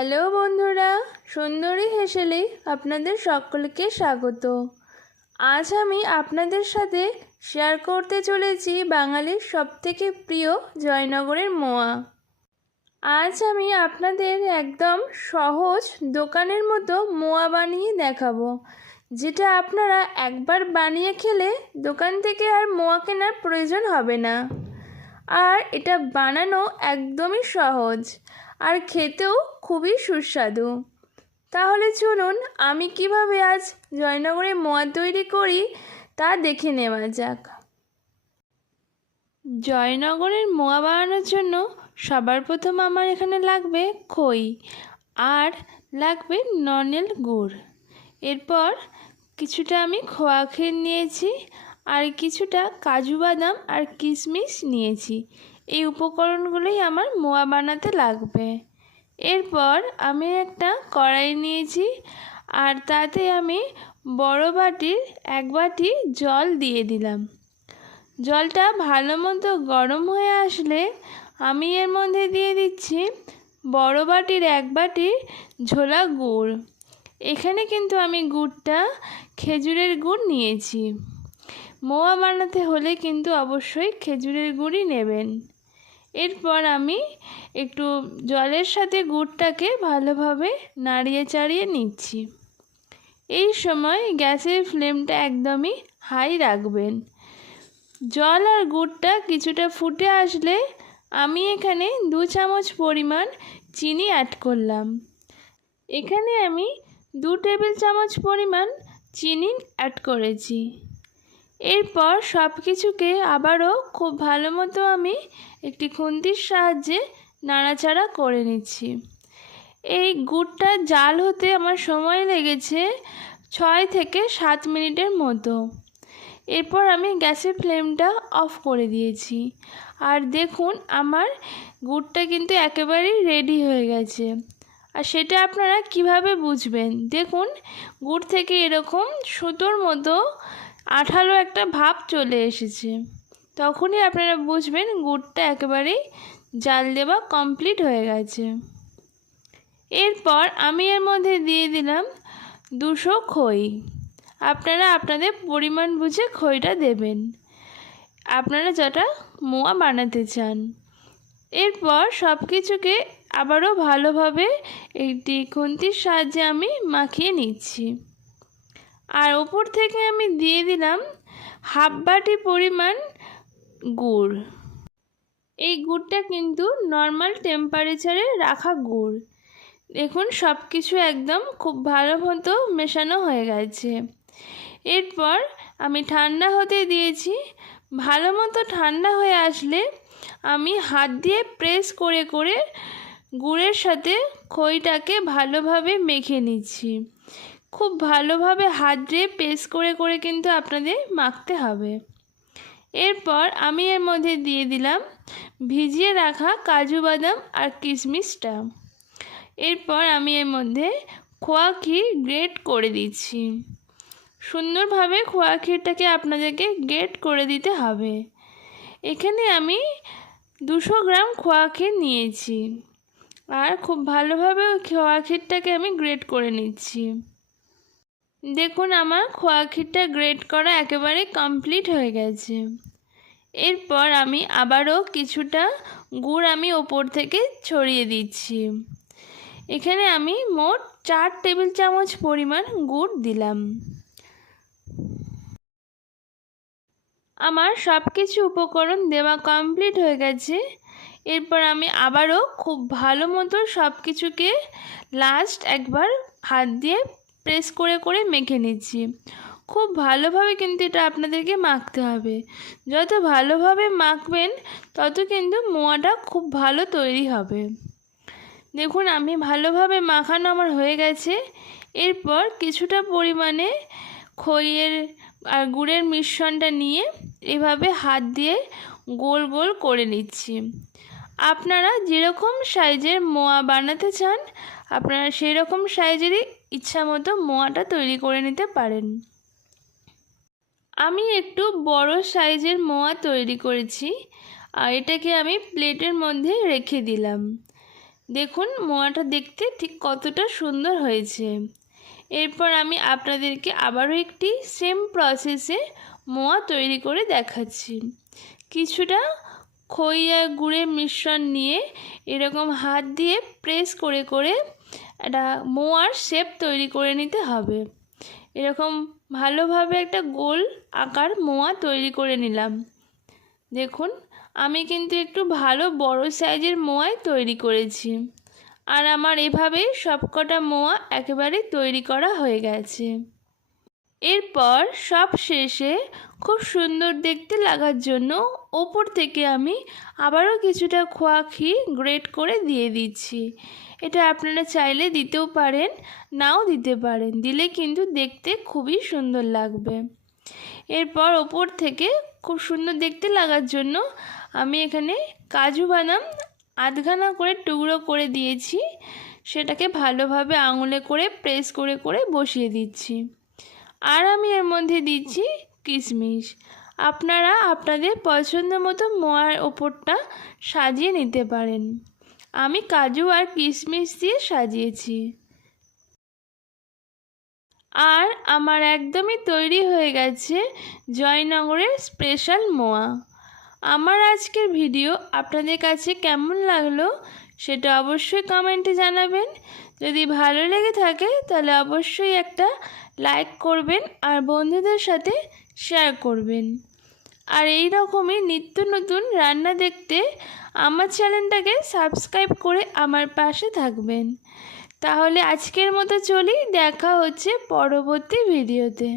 Hello বন্ধুরা, সুন্দরী হেসেলে আপনাদের সকলকে স্বাগত। আজ আমি আপনাদের সাথে শেয়ার করতে চলেছি বাঙালির সবথেকে প্রিয় জয়নগরের মোয়া। আজ আমি আপনাদের একদম সহজ দোকানের মতো মোয়া বানিয়ে দেখাবো, যেটা আপনারা একবার বানিয়ে খেলে দোকান থেকে আর মোয়া কেনার প্রয়োজন হবে না। আর এটা বানানো একদমই সহজ আর খেতেও খুবই সুস্বাদু। তাহলে চলুন আমি কিভাবে আজ জয়নগরে মোয়া তৈরি করি তা দেখে নেওয়া যাক। জয়নগরের মোয়া বানানোর জন্য সবার প্রথম আমার এখানে লাগবে খই আর লাগবে নলেন গুড়। এরপর কিছুটা আমি খোয়া ক্ষীর নিয়েছি আর কিছুটা কাজু বাদাম আর কিশমিশ নিয়েছি। এই উপকরণগুলোই আমার মোয়া বানাতে লাগবে। এরপর আমি একটা কড়াই নিয়েছি আর তাতে আমি বড় বাটির 1 বাটি জল দিয়ে দিলাম। জলটা ভালো মতো গরম হয়ে আসলে আমি এর মধ্যে দিয়ে দিচ্ছি বড় বাটির 1 বাটি ঝোলা গুড়। এখানে কিন্তু আমি গুড়টা খেজুরের গুড় নিয়েছি। মোয়া বানাতে হলে কিন্তু অবশ্যই খেজুরের গুড়ই নেবেন। এরপর আমি একটু জলের সাথে গুড়টাকে ভালোভাবে নাড়িয়ে চাড়িয়ে নিচ্ছি। এই সময় গ্যাসের ফ্লেমটা একদমই হাই রাখবেন। জল আর গুড়টা কিছুটা ফুটে আসলে আমি এখানে 2 চামচ পরিমাণ চিনি অ্যাড করলাম। এখানে আমি 2 টেবিল চামচ পরিমাণ চিনি অ্যাড করেছি। এরপর সব কিছুকে আবারও খুব ভালো মতো আমি একটি খুন্তির সাহায্যে নাড়াচাড়া করে নিচ্ছি। এই গুড়টা জাল হতে আমার সময় লেগেছে 6 থেকে 7 মিনিটের মতো। এরপর আমি গ্যাসের ফ্লেমটা অফ করে দিয়েছি। আর দেখুন আমার গুড়টা কিন্তু একেবারেই রেডি হয়ে গেছে। আর সেটা আপনারা কিভাবে বুঝবেন, দেখুন গুড় থেকে এরকম সুতোর মতো আঠালো একটা ভাব চলে এসেছে। তখনই আপনারা বুঝবেন গুড়টা একেবারেই জাল দেওয়া কমপ্লিট হয়ে গেছে। এরপর আমি এর মধ্যে দিয়ে দিলাম 200 খই। আপনারা আপনাদের পরিমাণ বুঝে খইটা দেবেন, আপনারা যেটা মোয়া বানাতে চান। এরপর সব কিছুকে আবারও ভালোভাবে একটি খুন্তির সাহায্যে আমি মাখিয়ে নিচ্ছি। আর ওপর থেকে আমি দিয়ে দিলাম 1/2 বাটি পরিমাণ গুড়। এই গুড়টা কিন্তু নর্মাল টেম্পারেচারে রাখা গুড়। দেখুন সব কিছু একদম খুব ভালো মতো মেশানো হয়ে গেছে। এরপর আমি ঠান্ডা হতে দিয়েছি। ভালো মতো ঠান্ডা হয়ে আসলে আমি হাত দিয়ে প্রেস করে করে গুড়ের সাথে খইটাকে ভালোভাবে মেখে নিচ্ছি। খুব ভালোভাবে হাত দিয়ে প্রেস করে করে কিন্তু আপনাদের মাখতে হবে। এরপর আমি এর মধ্যে দিয়ে দিলাম ভিজিয়ে রাখা কাজু বাদাম আর কিশমিশটা। এরপর আমি এর মধ্যে খোয়া ক্ষীর গ্রেট করে দিচ্ছি। সুন্দরভাবে খোয়া ক্ষীরটাকে আপনাদেরকে গ্রেট করে দিতে হবে। এখানে আমি 200 গ্রাম খোয়া ক্ষীর নিয়েছি আর খুব ভালোভাবে ওই খোয়া ক্ষীরটাকে আমি গ্রেট করে নিচ্ছি। দেখুন আমার খোয়া ক্ষীরটা গ্রেট করা একেবারে কমপ্লিট হয়ে গেছে। এরপর আমি আবারও কিছুটা গুড় আমি ওপর থেকে ছড়িয়ে দিচ্ছি। এখানে আমি মোট 4 টেবিল চামচ পরিমাণ গুড় দিলাম। আমার সব কিছু উপকরণ দেওয়া কমপ্লিট হয়ে গেছে। এরপর আমি আবারও খুব ভালো মতো সব কিছুকে লাস্ট একবার হাত দিয়ে প্রেস করে করে মেখে নিচ্ছি। খুব ভালোভাবে কিন্তু এটা আপনাদেরকে মাখতে হবে। যত ভালোভাবে মাখবেন তত কিন্তু মোয়াটা খুব ভালো তৈরি হবে। দেখুন আমি ভালোভাবে মাখানো আমার হয়ে গেছে। এরপর কিছুটা পরিমাণে খইয়ের আর গুড়ের মিশ্রণটা নিয়ে এভাবে হাত দিয়ে গোল গোল করে নিচ্ছি। আপনারা যেরকম সাইজের মোয়া বানাতে চান আপনারা সেই রকম সাইজেরই ইচ্ছা মতো মোয়াটা তৈরি করে নিতে পারেন। আমি একটু বড় সাইজের মোয়া তৈরি করেছি আর এটাকে আমি প্লেটের মধ্যে রেখে দিলাম। দেখুন মোয়াটা দেখতে ঠিক কতটা সুন্দর হয়েছে। এরপর আমি আপনাদেরকে আবারও একটি সেম প্রসেসে মোয়া তৈরি করে দেখাচ্ছি। কিছুটা খই আর গুড়ের মিশ্রণ নিয়ে এরকম হাত দিয়ে প্রেস করে করে একটা মোয়ার শেপ তৈরি করে নিতে হবে। এরকম ভালোভাবে একটা গোল আকার মোয়া তৈরি করে নিলাম। দেখুন আমি কিন্তু একটু ভালো বড় সাইজের মোয়াই তৈরি করেছি। আর আমার এভাবেই সবকটা মোয়া একেবারে তৈরি করা হয়ে গেছে। এরপর সব শেষে খুব সুন্দর দেখতে লাগার জন্য ওপর থেকে আমি আবারও কিছুটা খোয়া ক্ষীর গ্রেট করে দিয়ে দিচ্ছি। এটা আপনারা চাইলে দিতেও পারেন, নাও দিতে পারেন, দিলে কিন্তু দেখতে খুবই সুন্দর লাগবে। এরপর ওপর থেকে খুব সুন্দর দেখতে লাগার জন্য আমি এখানে কাজু বাদাম আধখানা করে টুকরো করে দিয়েছি। সেটাকে ভালোভাবে আঙুলে করে প্রেস করে করে বসিয়ে দিচ্ছি। আর আমি এর মধ্যে দিচ্ছি কিশমিশ। আপনারা আপনাদের পছন্দ মতো মোয়ার ওপরটা সাজিয়ে নিতে পারেন। আমি কাজু আর কিশমিশ দিয়ে সাজিয়েছি। আর আমার একদমই তৈরি হয়ে গেছে জয়নগরের স্পেশাল মোয়া। আমার আজকের ভিডিও আপনাদের কাছে কেমন লাগলো সেটা অবশ্যই কমেন্টে জানাবেন। যদি ভালো লেগে থাকে তাহলে অবশ্যই একটা লাইক করবেন আর বন্ধুদের সাথে শেয়ার করবেন। আর এই রকমই নিত্য নতুন রান্না দেখতে আমার চ্যানেলটাকে সাবস্ক্রাইব করে আমার পাশে থাকবেন। তাহলে আজকের মতো চলি, দেখা হচ্ছে পরবর্তী ভিডিওতে।